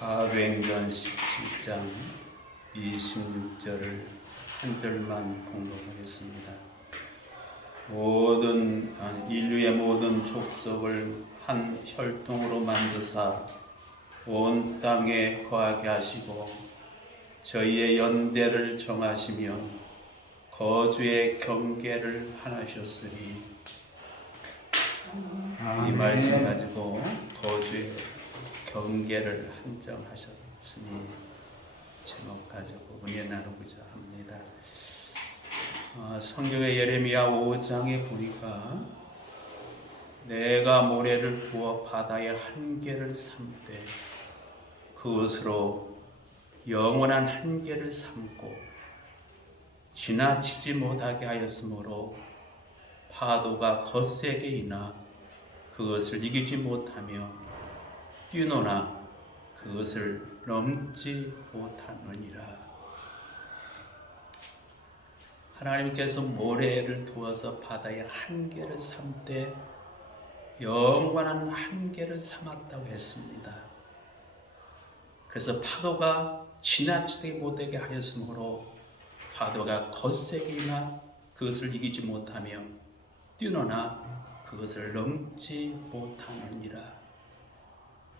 사도행전 17장 26절을 한 절만 공독하겠습니다. 인류의 모든 족속을 한 혈통으로 만드사 온 땅에 거하게 하시고 저희의 연대를 정하시며 거주의 경계를 하셨으니, 이 말씀 가지고 거주의 경계를 한정하셨으니 제목 가지고 은혜 나누고자 합니다. 성경의 예레미야 5장에 보니까 내가 모래를 부어 바다의 한계를 삼되 그것으로 영원한 한계를 삼고 지나치지 못하게 하였으므로 파도가 거세게 이나 그것을 이기지 못하며 뛰노나 그것을 넘지 못하느니라. 하나님께서 모래를 두어서 바다의 한계를 삼되 영원한 한계를 삼았다고 했습니다. 그래서 파도가 지나치게 못하게 하였으므로 파도가 거세게 이나 그것을 이기지 못하며 뛰노나 그것을 넘지 못하느니라.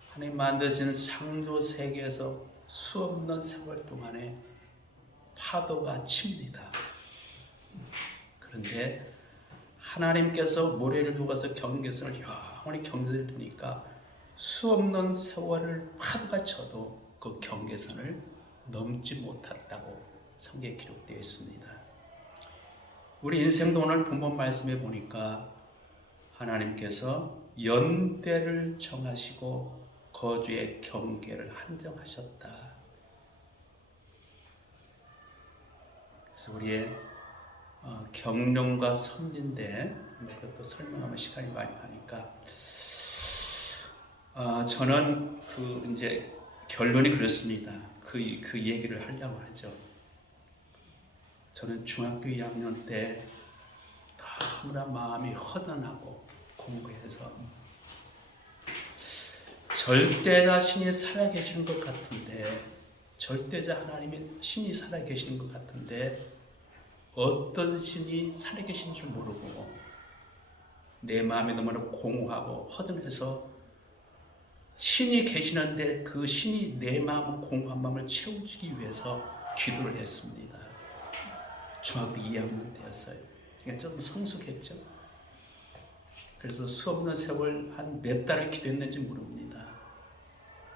하나님 만드신 창조 세계에서 수없는 세월 동안에 파도가 칩니다. 그런데 하나님께서 모래를 두어서 경계선을 영원히 경계를 두니까 수없는 세월을 파도가 쳐도 그 경계선을 넘지 못했다고 성경에 기록되어 있습니다. 우리 인생도 오늘 본문 말씀에 보니까 하나님께서 연대를 정하시고 거주의 경계를 한정하셨다. 그래서 우리의 경륜과 선진대, 그것도 설명하면 시간이 많이 가니까 저는 이제 결론이 그렇습니다. 그 얘기를 하려고 하죠. 저는 중학교 2학년 때 너무나 마음이 허전하고 공부해서 절대자 신이 살아계시는 것 같은데, 절대자 하나님의 신이 살아계시는 것 같은데 어떤 신이 살아계신 줄 모르고 내 마음이 너무나 공허하고 허전해서 신이 계시는데 그 신이 내 마음 공허한 마음을 채워주기 위해서 기도를 했습니다. 중학교 2학년 때였어요. 그러니까 좀 성숙했죠. 그래서 수없는 세월 한 몇 달을 기도했는지 모릅니다.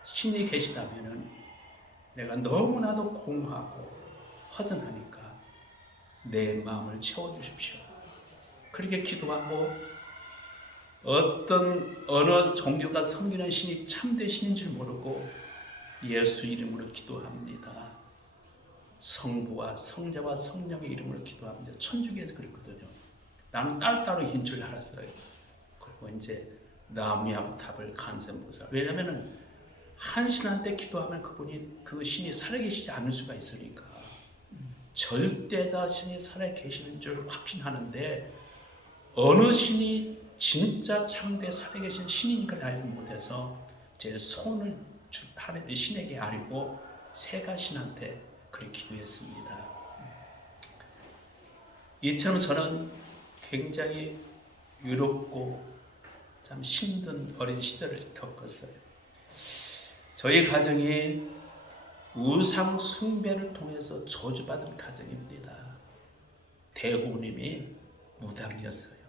신이 계시다면은 내가 너무나도 공허하고 허전하니까 내 마음을 채워주십시오. 그렇게 기도하고 어느 종교가 섬기는 신이 참된 신인 줄 모르고 예수 이름으로 기도합니다. 성부와 성자와 성령의 이름으로 기도합니다. 천주교에서 그랬거든요. 나는 따로인 줄 알았어요. 그리고 이제 나무야탑을 간센보살. 왜냐면은 한 신한테 기도하면 그 신이 살아계시지 않을 수가 있으니까. 절대자 신이 살아계시는 줄 확신하는데 어느 신이 진짜 참되 살아계신 신인 걸 알지 못해서 제 손을 신에게 아리고 세가 신한테 그렇게 기도했습니다. 이처럼 저는 굉장히 외롭고 참 힘든 어린 시절을 겪었어요. 저희 가정이 우상 숭배를 통해서 저주받은 가정입니다. 대고님이 무당이었어요.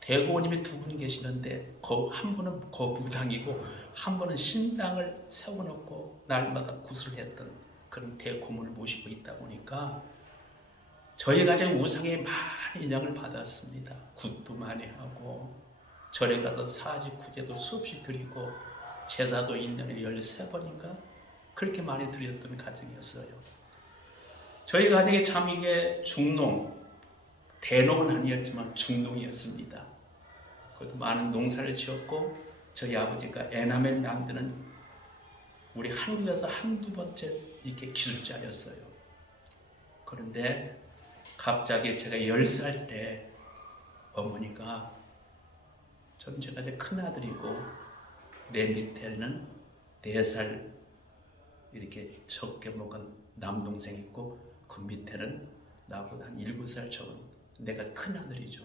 대고님이 두 분 계시는데 한 분은 무당이고 한 분은 신당을 세워놓고 날마다 구슬했던 그런 대고문을 모시고 있다 보니까 저희 가정 우상에 많이 영향을 받았습니다. 굿도 많이 하고 절에 가서 사직구제도 수없이 드리고 제사도 1년에 13번인가 그렇게 많이 드렸던 가정이었어요. 저희 가정이 참 이게 대농은 아니었지만 중농이었습니다. 그것도 많은 농사를 지었고 저희 아버지가 에나멜 만드는 우리 한국에서 한두 번째 이렇게 기술자였어요. 그런데 갑자기 제가 10살 때 어머니가 제가 이제 큰아들이고 내 밑에는 4살 이렇게 적게 먹은 남동생 있고 그 밑에는 나보다 한 7살 적은 내가 큰 아들이죠.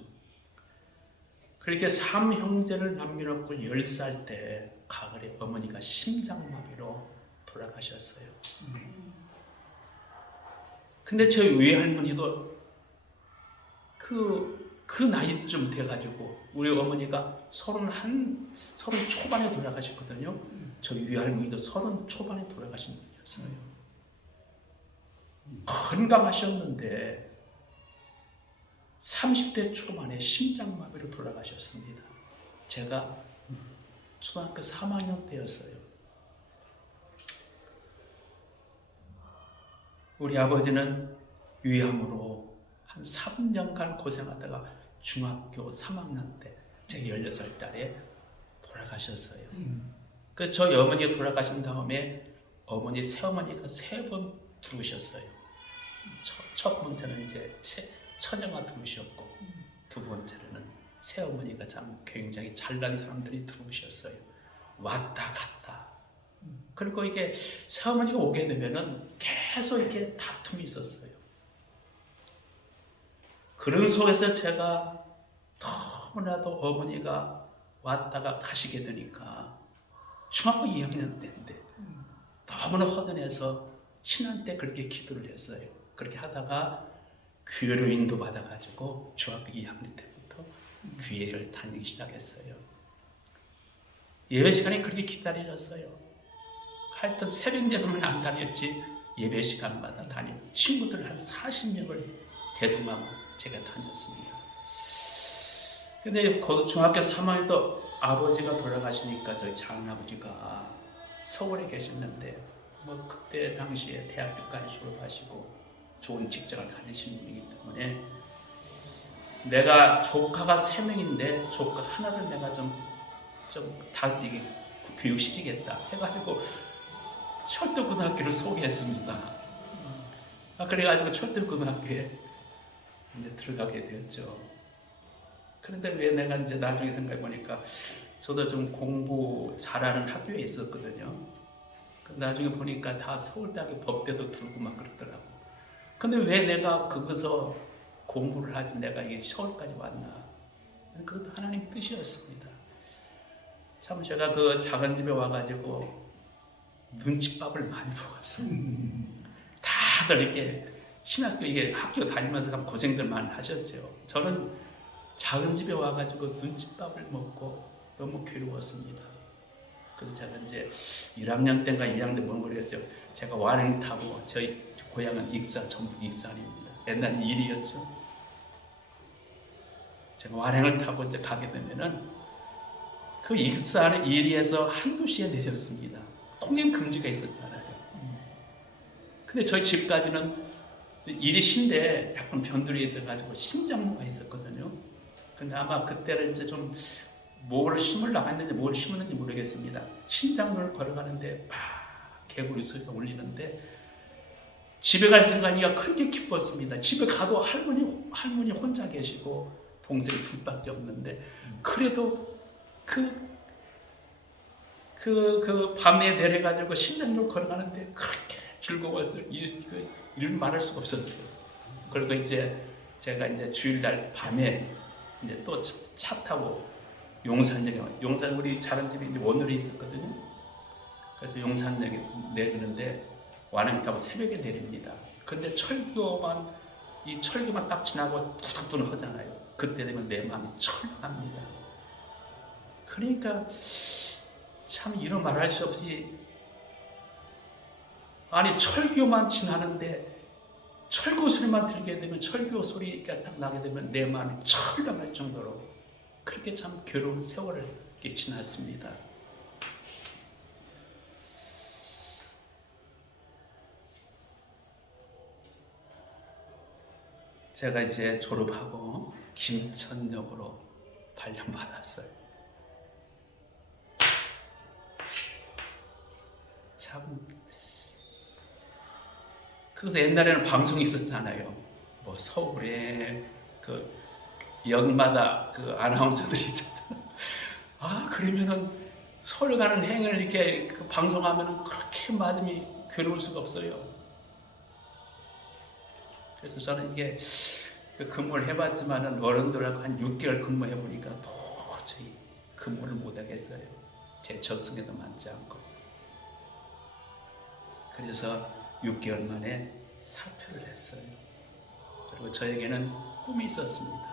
그렇게 3형제를 남겨놓고 10살 때 가을에 어머니가 심장마비로 돌아가셨어요. 근데 저희 외할머니도 그 나이쯤 돼가지고 우리 어머니가 30 초반에 돌아가셨거든요. 저희 외할머니도 30 초반에 돌아가신 분이었어요. 건강하셨는데 30대 초반에 심장마비로 돌아가셨습니다. 제가 초등학교 3학년 때였어요. 우리 아버지는 위암으로 한 3년간 고생하다가 중학교 3학년 때 제가 16살에 돌아가셨어요. 그래서 저희 어머니가 돌아가신 다음에 어머니 새어머니가 3번 부르셨어요. 첫 번째는 이제 처녀가 들으셨고 두 번째로는 새어머니가 참 굉장히 잘난 사람들이 들으셨어요. 왔다 갔다. 그리고 이게 새어머니가 오게 되면은 계속 이렇게 다툼이 있었어요. 그런 속에서 제가 너무나도 어머니가 왔다가 가시게 되니까 중학교 2학년 때인데 너무나 허전해서 신앙 때 그렇게 기도를 했어요. 그렇게 하다가 교회로 인도받아가지고 중학교 2학년 때부터 교회를 다니기 시작했어요. 예배 시간에 그렇게 기다려졌어요. 하여튼 새벽 예배만 안 다녔지 예배 시간마다 다니고 친구들 한 40명을 대동하고 제가 다녔습니다. 근데 중학교 3학년 때 아버지가 돌아가시니까 저희 작은아버지가 서울에 계셨는데 뭐 그때 당시에 대학교까지 졸업하시고 좋은 직장을 가지신 분이기 때문에 내가 조카가 3명인데 조카 하나를 내가 좀 다르게 교육시키겠다 해가지고 철도고등학교를 소개했습니다. 그래가지고 철도고등학교에 이제 들어가게 되었죠. 그런데 왜 내가 이제 나중에 생각해 보니까 저도 좀 공부 잘하는 학교에 있었거든요. 나중에 보니까 다 서울대학교 법대도 들고 막 그러더라고. 근데 왜 내가 거기서 공부를 하지 내가 이게 서울까지 왔나? 그것도 하나님 뜻이었습니다. 참 제가 그 작은 집에 와가지고 눈칫밥을 많이 먹었어요. 다들 이렇게 신학교 이게 학교 다니면서 참 고생들 많이 하셨죠. 저는 작은 집에 와가지고 눈칫밥을 먹고 너무 괴로웠습니다. 그래서 제가 이제 1학년 때인가 2학년 때 뭔 걸 했어요. 제가 완행 타고 저희 고향은 익산, 전북 익산입니다. 옛날 일이었죠. 제가 완행을 타고 이제 가게 되면은 그 익산의 일리에서 한두 시에 내렸습니다. 통행 금지가 있었잖아요. 근데 저희 집까지는 일이 신데 약간 변두리에 있어가지고 신장로가 있었거든요. 근데 아마 그때는 이제 좀 뭐를 심으려고 했는지 뭘 심었는지 모르겠습니다. 신장로를 걸어가는데 막 개구리 소리가 울리는데 집에 갈 생각이가 그렇게 기뻤습니다. 집에 가도 할머니 혼자 계시고 동생이 둘밖에 없는데 그래도 그 밤에 내려가지고 신장로를 걸어가는데 그렇게 즐거웠어요. 이를 말할 수가 없었어요. 그리고 이제 제가 이제 주일날 밤에 이제 또 차 타고 용산역에 우리 작은 집이 이제 원룸에 있었거든요. 그래서 용산역에 내리는데 완행 타고 새벽에 내립니다. 근데 철교만 딱 지나고 뚝뚝 하잖아요. 그때 되면 내 마음이 철렁합니다. 그러니까 참 이런 말할 수 없이 아니 철교만 지나는데 철교 소리만 들게 되면 철교 소리가 딱 나게 되면 내 마음이 철렁할 정도로 그렇게 참 괴로운 세월을 지났습니다. 제가 이제 졸업하고 김천역으로 발령받았어요. 참 그래서 옛날에는 방송이 있었잖아요. 뭐 서울에 그 역마다 그 아나운서들이 있잖아요. 그러면은 서울 가는 행을 이렇게 방송하면 그렇게 마음이 괴로울 수가 없어요. 그래서 저는 이게 근무를 해봤지만은 어른들하고 한 6개월 근무해보니까 도저히 근무를 못하겠어요. 제 적성에도 맞지 않고. 그래서 6개월 만에 사표를 했어요. 그리고 저에게는 꿈이 있었습니다.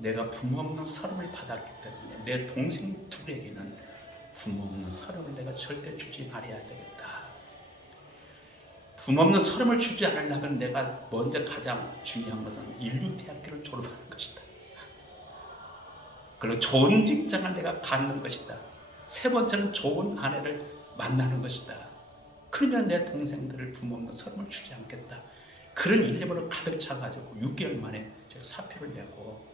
내가 부모 없는 서름을 받았기 때문에 내 동생 둘에게는 부모 없는 서름을 내가 절대 주지 말아야 되겠다. 부모 없는 서름을 주지 않으려면 내가 먼저 가장 중요한 것은 인류대학교를 졸업하는 것이다. 그리고 좋은 직장을 내가 갖는 것이다. 세 번째는 좋은 아내를 만나는 것이다. 그러면 내 동생들을 부모 없는 서름을 주지 않겠다. 그런 일념으로 가득 차가지고 6개월 만에 제가 사표를 내고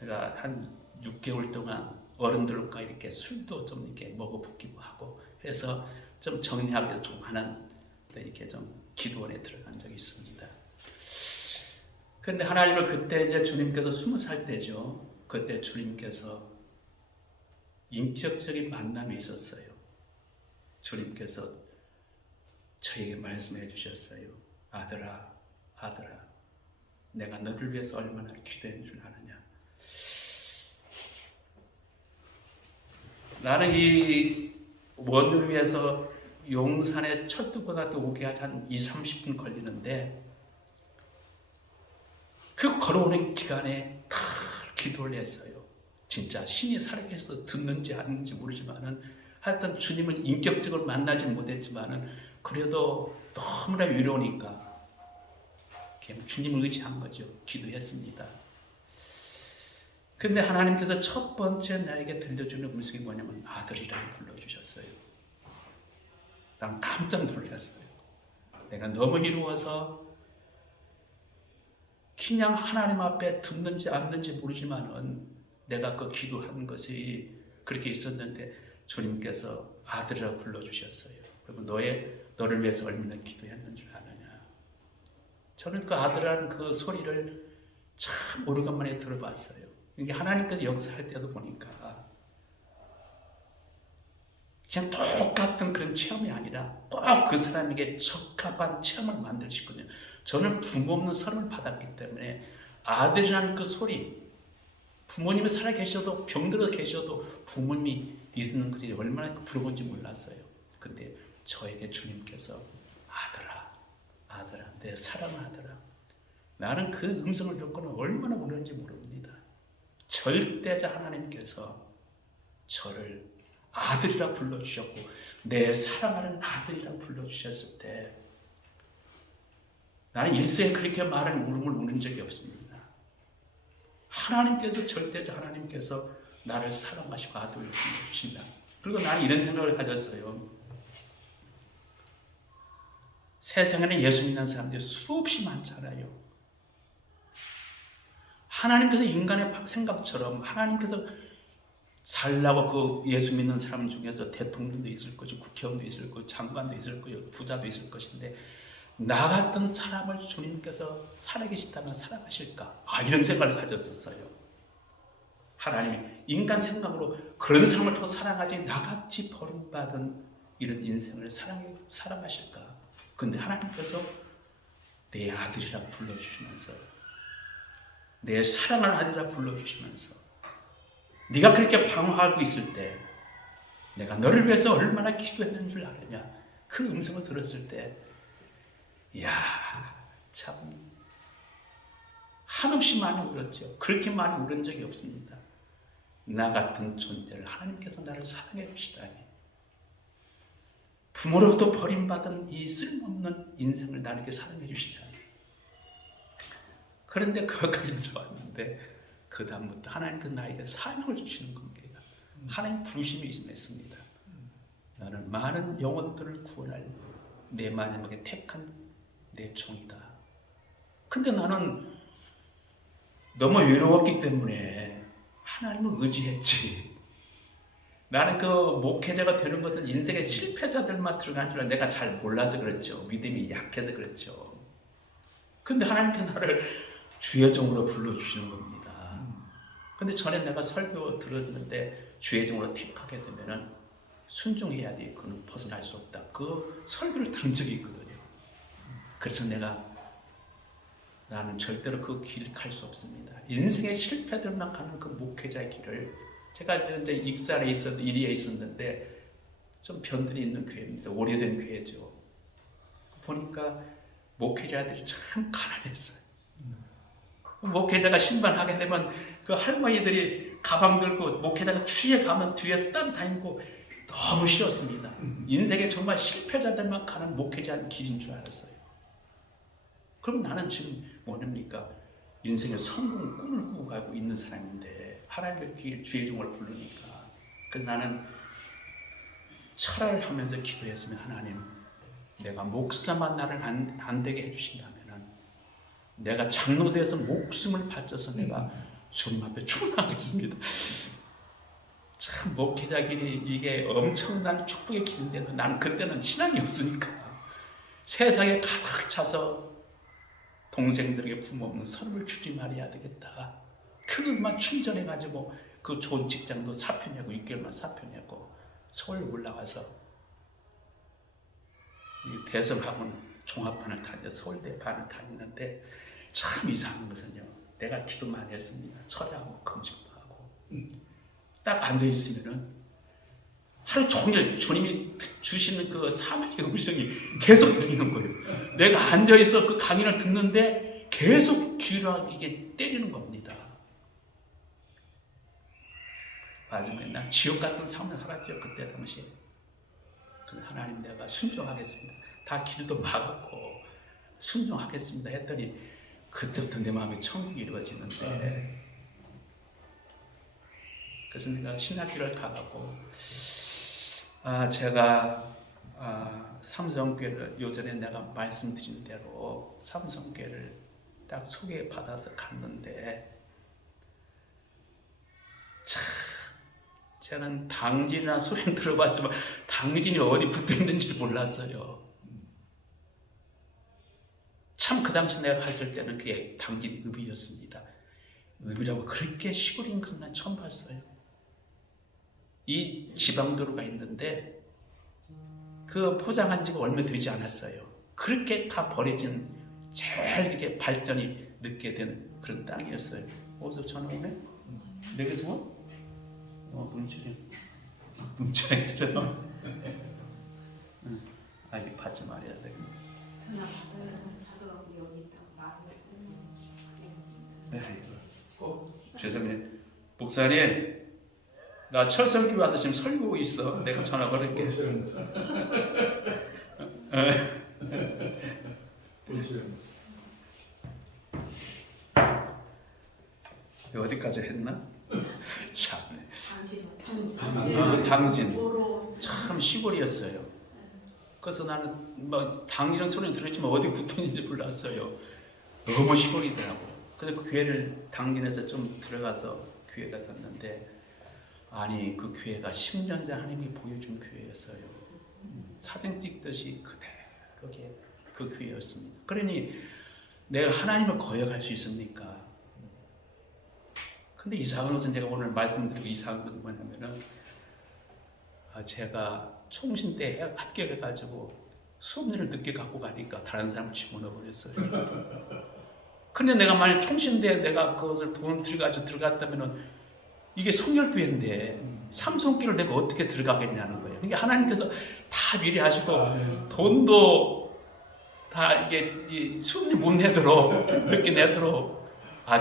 내가 한 6개월 동안 어른들과 이렇게 술도 좀 이렇게 먹어붙기도 하고 해서 좀 정리하기 위해서 조그마한 이렇게 좀 기도원에 들어간 적이 있습니다. 그런데 하나님을 그때 이제 주님께서 20살 때죠. 그때 주님께서 인격적인 만남이 있었어요. 주님께서 저에게 말씀해 주셨어요. 아들아, 아들아, 내가 너를 위해서 얼마나 기도한 줄 아느냐. 나는 이 원주를 위해서 용산에 철도고등학교 오기 한 20-30분 걸리는데 그 걸어오는 기간에 다 기도를 했어요. 진짜 신이 살아계셔서 듣는지 아닌지 모르지만은 하여튼 주님을 인격적으로 만나지 못했지만은 그래도 너무나 외로우니까 그냥 주님을 의지한 거죠. 기도했습니다. 근데 하나님께서 첫 번째 나에게 들려주는 음성이 뭐냐면 아들이라고 불러주셨어요. 난 깜짝 놀랐어요. 내가 너무 이루어서 그냥 하나님 앞에 듣는지 안듣는지 모르지만은 내가 그 기도한 것이 그렇게 있었는데 주님께서 아들이라고 불러주셨어요. 그리고 너를 위해서 얼마나 기도했는 줄 아느냐. 저는 그 아들이라는 그 소리를 참 오래간만에 들어봤어요. 이게 하나님께서 역사할 때도 보니까 그냥 똑같은 그런 체험이 아니라 꼭 그 사람에게 적합한 체험을 만들시거든요. 저는 부모 없는 사람을 받았기 때문에 아들이라는 그 소리, 부모님이 살아 계셔도 병들어 계셔도 부모님이 있는 것이 얼마나 부러운지 몰랐어요. 근데 저에게 주님께서 아들아, 아들아, 내 사랑하는 아들아. 나는 그 음성을 듣고는 얼마나 울었는지 모릅니다. 절대자 하나님께서 저를 아들이라 불러주셨고 내 사랑하는 아들이라 불러주셨을 때 나는 일생에 그렇게 많은 울음을 우는 적이 없습니다. 하나님께서 절대자 하나님께서 나를 사랑하시고 아들을 불러주신다. 그리고 나는 이런 생각을 가졌어요. 세상에는 예수 믿는 사람들이 수없이 많잖아요. 하나님께서 인간의 생각처럼 하나님께서 잘나고 그 예수 믿는 사람 중에서 대통령도 있을 것이고 국회의원도 있을 것이고 장관도 있을 것이고 부자도 있을 것인데 나 같은 사람을 주님께서 살아계시다면 사랑하실까? 이런 생각을 가졌었어요. 하나님이 인간 생각으로 그런 사람을 더 사랑하지 나같이 버림받은 이런 인생을 사랑하실까? 근데 하나님께서 내 아들이라 불러주시면서 내 사랑하는 아들이라 불러주시면서 네가 그렇게 방황하고 있을 때 내가 너를 위해서 얼마나 기도했는 줄 아느냐. 그 음성을 들었을 때 이야 참 한없이 많이 울었죠. 그렇게 많이 울은 적이 없습니다. 나 같은 존재를 하나님께서 나를 사랑해 주시다니, 부모로부터 버림받은 이 쓸모없는 인생을 나에게 사랑해 주시다니. 그런데 그것까지는 좋았는데 그 다음부터 하나님께서 나에게 사명을 주시는 겁니다. 하나님 부르심이 있습니다. 나는 많은 영혼들을 구원할 내 마지막에 택한 내 종이다. 근데 나는 너무 외로웠기 때문에 하나님을 의지했지. 나는 그 목회자가 되는 것은 인생의 실패자들만 들어간 줄 내가 잘 몰라서 그렇죠. 믿음이 약해서 그렇죠. 근데 하나님께서 나를 주의 종으로 불러주시는 겁니다. 근데 전에 내가 설교 들었는데 주의종으로 택하게 되면은 순종해야 돼. 그건 벗어날 수 없다. 그 설교를 들은 적이 있거든요. 그래서 나는 절대로 그 길을 갈 수 없습니다. 인생의 실패들만 가는 그 목회자의 길을, 제가 이제 익산에 이리에 있었는데 좀 변들이 있는 교회입니다. 오래된 교회죠. 보니까 목회자들이 참 가난했어요. 목회자가 신방하게 되면 그 할머니들이 가방 들고 목회자가 뒤에 가면 뒤에서 따라다니고 너무 싫었습니다. 인생에 정말 실패자들만 가는 목회자 길인 줄 알았어요. 그럼 나는 지금 뭐랍니까? 인생의 성공 꿈을 꾸고 가고 있는 사람인데 하나님의 길 주의 종을 부르니까. 그래서 나는 철학을 하면서 기도했으면, 하나님, 내가 목사만 나를 안 되게 해주신다면은 내가 장로돼서 목숨을 바쳐서 내가 주님 앞에 충성하겠습니다. 참 목회자 길이 이게 엄청난 축복의 길인데도 나는 그때는 신앙이 없으니까 세상에 가득 차서 동생들에게 부모 없는 서름을 주지 말아야 되겠다. 그것만 충전해가지고 그 좋은 직장도 사표내고 6개월만 사표내고 서울 올라와서 이 대성학원 종합반을 다녀서 서울대 반을 다니는데 참 이상한 것은요, 내가 기도 많이 했습니다. 철회하고 금식도 하고 딱 앉아있으면은 하루 종일 주님이 주시는 그 사명의 음성이 계속 들리는 거예요. 내가 앉아있어 그 강의를 듣는데 계속 귀로 이게 때리는 겁니다. 마지막에 나 지옥 같은 삶을 살았죠. 그때 당시에. 그래서 하나님, 내가 순종하겠습니다. 다 길도 막았고 순종하겠습니다 했더니 그때부터 내 마음에 천국이 이루어지는데, 그래서 내가 신학교를 가고 제가 삼성교회를 요전에 내가 말씀드린 대로 삼성교회를 딱 소개받아서 갔는데, 참 저는 당진이라는 소리는 들어봤지만 당진이 어디 붙어있는지 몰랐어요. 참 그 당시 내가 갔을 때는 그게 당진 읍이었습니다. 읍이라고 그렇게 시골인 것은 난 처음 봤어요. 이 지방도로가 있는데 그 포장한 지가 얼마 되지 않았어요. 그렇게 다 버려진 제일 이렇게 발전이 늦게 된 그런 땅이었어요. 어디서 전화 오네? 내게서 와? 문자에 전화. 이게 받지 말아야 되겠네. 전화 받아갖고 여기 있다고 말을 네. 죄송해요. 목사님, 나 철성교회 와서 지금 설교하고 있어. 내가 전화 걸을게. 어디까지 했나? 참네. 당진. 참 시골이었어요. 그래서 나는 막 당이런 소리는 들었지만 어디 붙었는지 몰랐어요. 너무 시골이더라고. 그래서 그 교회를 당진에서 좀 들어가서 교회가 됐는데, 아니 그 교회가 10년 전 하나님이 보여준 교회였어요. 사진 찍듯이 그대로 그 교회였습니다. 그러니 내가 하나님을 거역할 수 있습니까? 근데 이상한 것은, 제가 오늘 말씀드리고 이상한 것은 뭐냐면은, 제가 총신대 합격해가지고 수업료를 늦게 갖고 가니까 다른 사람을 집어넣어 버렸어요. 근데 내가 만약 총신대에 내가 그것을 돈 들여가지고 들어갔다면은 이게 성결교회인데 삼성교회를 내가 어떻게 들어가겠냐는 거예요. 그러니까 하나님께서 다 미리 하시고 돈도 다 이게 수업료 못 내도록 늦게 내도록.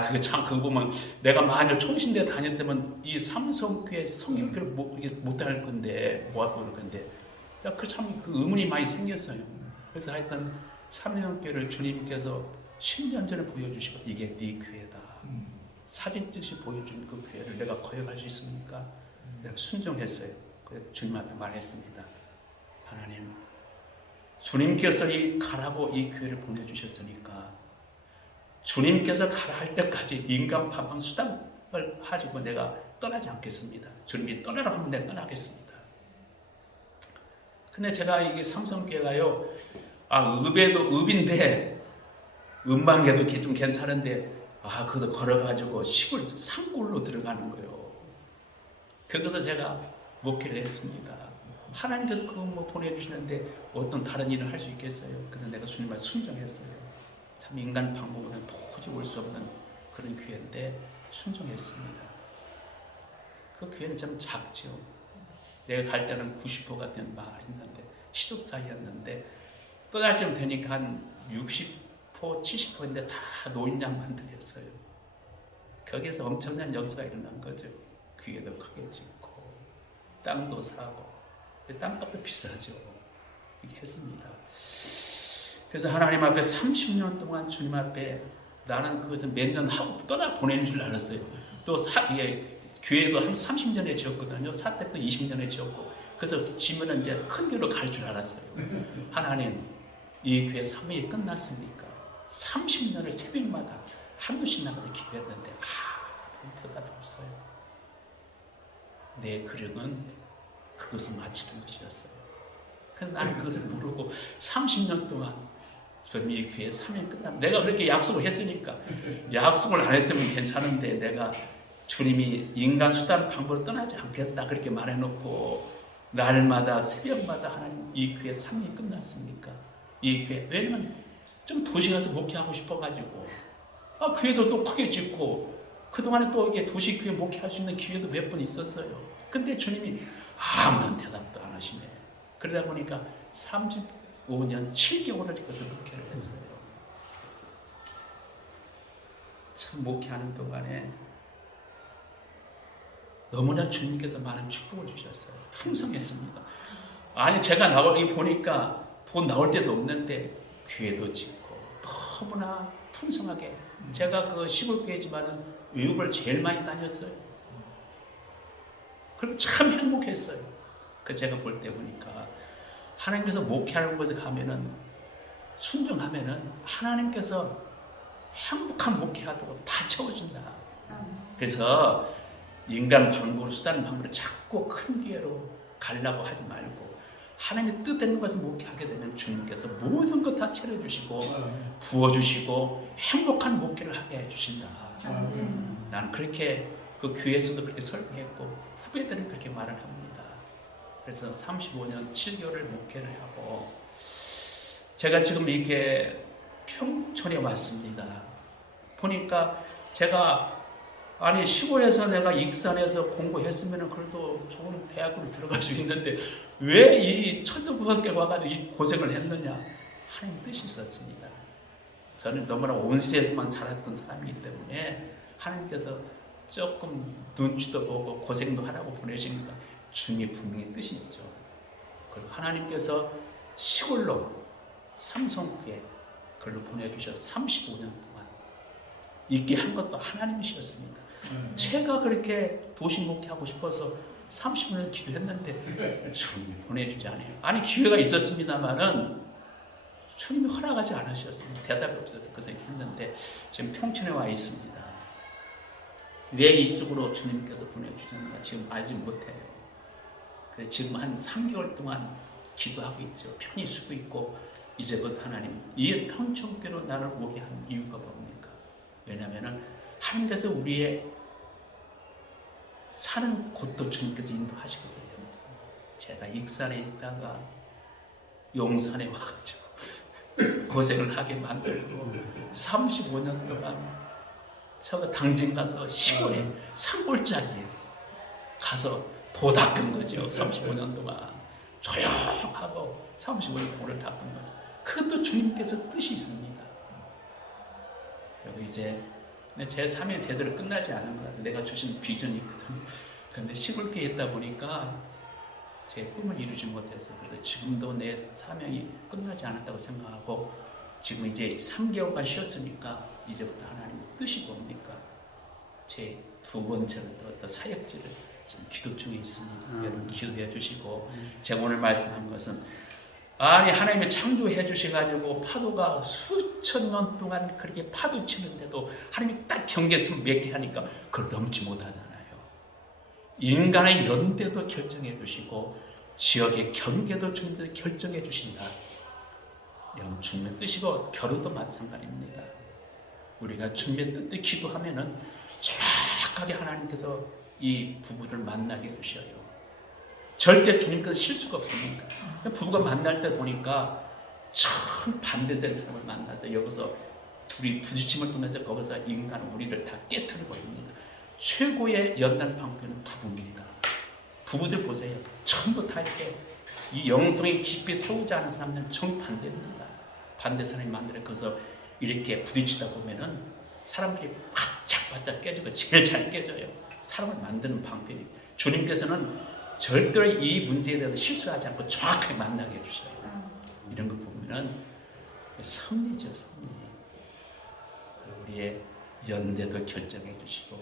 그게 참, 그거 보면 내가 만약 총신대 다녔으면 이 삼성교회 성결교회를 못 다닐 건데 뭐 하고 그럴 건데, 그 참 그 의문이 많이 생겼어요. 그래서 하여튼 삼성교회를 주님께서 10년 전에 보여주시고 이게 네 교회다. 사진 찍시 보여준 그 교회를 내가 거역할 수 있습니까? 내가 순종했어요. 그래서 주님 앞에 말했습니다. 하나님, 주님께서 가라고 이 교회를 보내주셨으니까 주님께서 가라 할 때까지 인간 방황 수단을 가지고 내가 떠나지 않겠습니다. 주님이 떠나라고 하면 내가 떠나겠습니다. 근데 제가 이게 삼성교회가요, 읍에도 읍인데 읍만개도 좀 괜찮은데 그래서 걸어가지고 시골 산골로 들어가는 거예요. 거기서 제가 목회를 했습니다. 하나님께서 그거 뭐 보내주시는데 어떤 다른 일을 할 수 있겠어요? 그래서 내가 주님 말 순종했어요. 참 인간 방법으로는 도저히 올 수 없는 그런 교회인데 순종했습니다. 그 교회는 좀 작죠. 내가 갈 때는 90호가 된 마을이었는데 시족사이였는데 떠날 쯤 되니까 한 60호, 70호인데 다 노인 양반들이었어요. 거기에서 엄청난 역사가 일어난 거죠. 교회도 크게 짓고 땅도 사고 땅값도 비싸죠. 이렇게 했습니다. 그래서 하나님 앞에 30년 동안 주님 앞에 나는 그거 좀 몇 년 하고 떠나 보내는 줄 알았어요. 또 교회도 한 30년에 지었거든요. 사택도 20년에 지었고. 그래서 지면은 이제 큰 교회로 갈 줄 알았어요. 하나님, 이 교회 사명이 끝났습니까? 30년을 새벽마다 한두씩 나가서 기도했는데 대답이 없어요. 내 그력은 그것을 마치는 것이었어요. 그런데 나는 그것을 모르고 30년 동안 이 교회 사명이 끝납니다. 내가 그렇게 약속을 했으니까 약속을 안 했으면 괜찮은데 내가 주님이 인간 수단 방법으로 떠나지 않겠다 그렇게 말해놓고 날마다 새벽마다 하나님 이 교회 사명이 끝났습니까? 이 교회 왜냐면 좀 도시 가서 목회하고 싶어가지고 교회도 또 크게 짓고 그동안에 또 이게 도시 교회 목회할 수 있는 기회도 몇 번 있었어요. 근데 주님이 아무런 대답도 안 하시네. 그러다 보니까 35년 7개월을 이것을 목회를 했어요. 참 목회하는 동안에 너무나 주님께서 많은 축복을 주셨어요. 풍성했습니다. 아니 제가 나오기 보니까 돈 나올 때도 없는데 교회도 짓고 너무나 풍성하게 제가 그 시골 교회지만은 외국을 제일 많이 다녔어요. 그리고 참 행복했어요. 그 제가 볼 때 보니까 하나님께서 목회하는 곳에 가면은 순종하면은 하나님께서 행복한 목회하도록 다 채워준다. 그래서 인간 방법으로 수단 방법으로 자꾸 큰 기회로 가려고 하지 말고 하나님의 뜻되는 것을 목회하게 되면 주님께서 모든 것 다 채워주시고 부어주시고 행복한 목회를 하게 해주신다. 나는 그렇게 그 교회에서도 그렇게 설교했고 후배들은 그렇게 말을 합니다. 그래서 35년 7개월을 목회를 하고 제가 지금 이렇게 평촌에 왔습니다. 보니까 제가 시골에서 내가 익산에서 공부했으면 그래도 좋은 대학교를 들어갈 수 있는데 왜 이 천도구석에 와가지고 이 고생을 했느냐? 하나님 뜻이 있었습니다. 저는 너무나 온실에서만 살았던 사람이기 때문에 하나님께서 조금 눈치도 보고 고생도 하라고 보내신 것 주님의 분명히 뜻이 있죠. 그리고 하나님께서 시골로 삼성교회 그걸로 보내주셔서 35년 동안 있게 한 것도 하나님이셨습니다. 제가 그렇게 도시 목회하고 싶어서 30년 기도했는데 주님이 보내주지 않아요. 기회가 있었습니다만은 주님이 허락하지 않으셨습니다. 대답이 없어서 그 생각 했는데 지금 평촌에 와 있습니다. 왜 이쪽으로 주님께서 보내주셨는가 지금 알지 못해요. 그래서 지금 한 3개월 동안 기도하고 있죠. 편히 쉬고 있고 이제부터 하나님 이 평촌교로 나를 오게 한 이유가 뭡니까? 왜냐하면 하나님께서 우리의 사는 곳도 주님께서 인도하시거든요. 제가 익산에 있다가 용산에 와가지고 고생을 하게 만들고 35년 동안 제가 당진 가서 시골에 산골짜기에 가서 도 닦은 거죠. 35년 동안 조용하고 35년 돈을 닦은 거죠. 그것도 주님께서 뜻이 있습니다. 그리고 이제 제 삶의 제대로 끝나지 않은 것 같아요. 내가 주신 비전이 있거든요. 그런데 시골교회에 있다 보니까 제 꿈을 이루지 못해서 그래서 지금도 내 사명이 끝나지 않았다고 생각하고 지금 이제 3개월간 쉬었으니까 이제부터 하나님 뜻이 뭡니까? 제 두 번째로 또 사역지를 지금 기도 중에 있습니다. 여러분 기도해 주시고 제가 오늘 말씀한 것은 하나님이 창조해 주셔가지고 파도가 수천 년 동안 그렇게 파도 치는데도 하나님이 딱 경계선 몇 개 하니까 그걸 넘지 못하잖아요. 인간의 연대도 결정해 주시고 지역의 경계도 주님께서 결정해 주신다. 이건 주님의 뜻이고 결혼도 마찬가지입니다. 우리가 주님의 뜻대로 기도하면은 정확하게 하나님께서 이 부부를 만나게 해주셔요. 절대 주님께서 실수가 없습니다. 부부가 만날 때 보니까 참 반대된 사람을 만나서 여기서 둘이 부딪힘을 통해서 거기서 인간 우리를 다 깨트려 버립니다. 최고의 연단 방편은 부부입니다. 부부들 보세요. 전부 다 이렇게 이 영성이 깊이 서우지 않은 사람들은 정반대입니다. 반대 사람이 만들어 거기서 이렇게 부딪히다 보면은 사람들이 바짝바짝 깨지고 제일 잘 깨져요. 사람을 만드는 방편이. 주님께서는 절대로 이 문제에 대해서 실수하지 않고 정확하게 만나게 해주셔요. 이런 거 보면은 섭리죠, 섭리. 우리의 연대도 결정해 주시고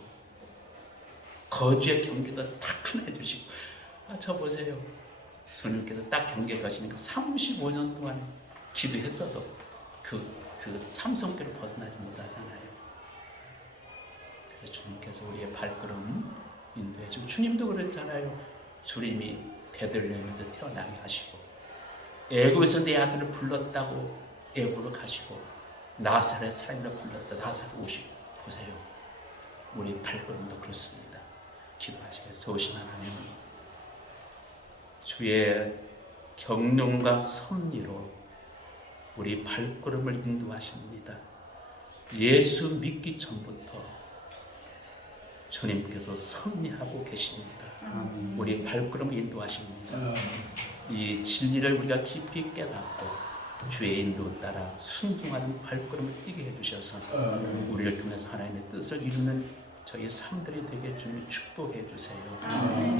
거주의 경계도 딱 하나 해주시고. 저 보세요. 주님께서 딱 경계 가시니까 35년 동안 기도했어도 그 삼성교를 벗어나지 못하잖아요. 그래서 주님께서 우리의 발걸음 인도해 주고, 주님도 그랬잖아요. 주님이 베들레헴에서 태어나게 하시고 애굽에서 내 아들을 불렀다고 애굽으로 가시고 나사렛 사람이라 불렀다 나사렛 오시고. 보세요. 우리 발걸음도 그렇습니다. 기도하시겠어요. 좋으신 하나님, 주의 경륜과 섭리로 우리 발걸음을 인도하십니다. 예수 믿기 전부터 주님께서 섭리하고 계십니다. 우리 발걸음을 인도하십니다. 이 진리를 우리가 깊이 깨닫고 주의 인도 따라 순종하는 발걸음을 뛰게 해주셔서 우리를 통해서 하나님의 뜻을 이루는 저희 삶들이 되게 주님 축복해 주세요.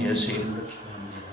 예수의 이름으로 기도합니다.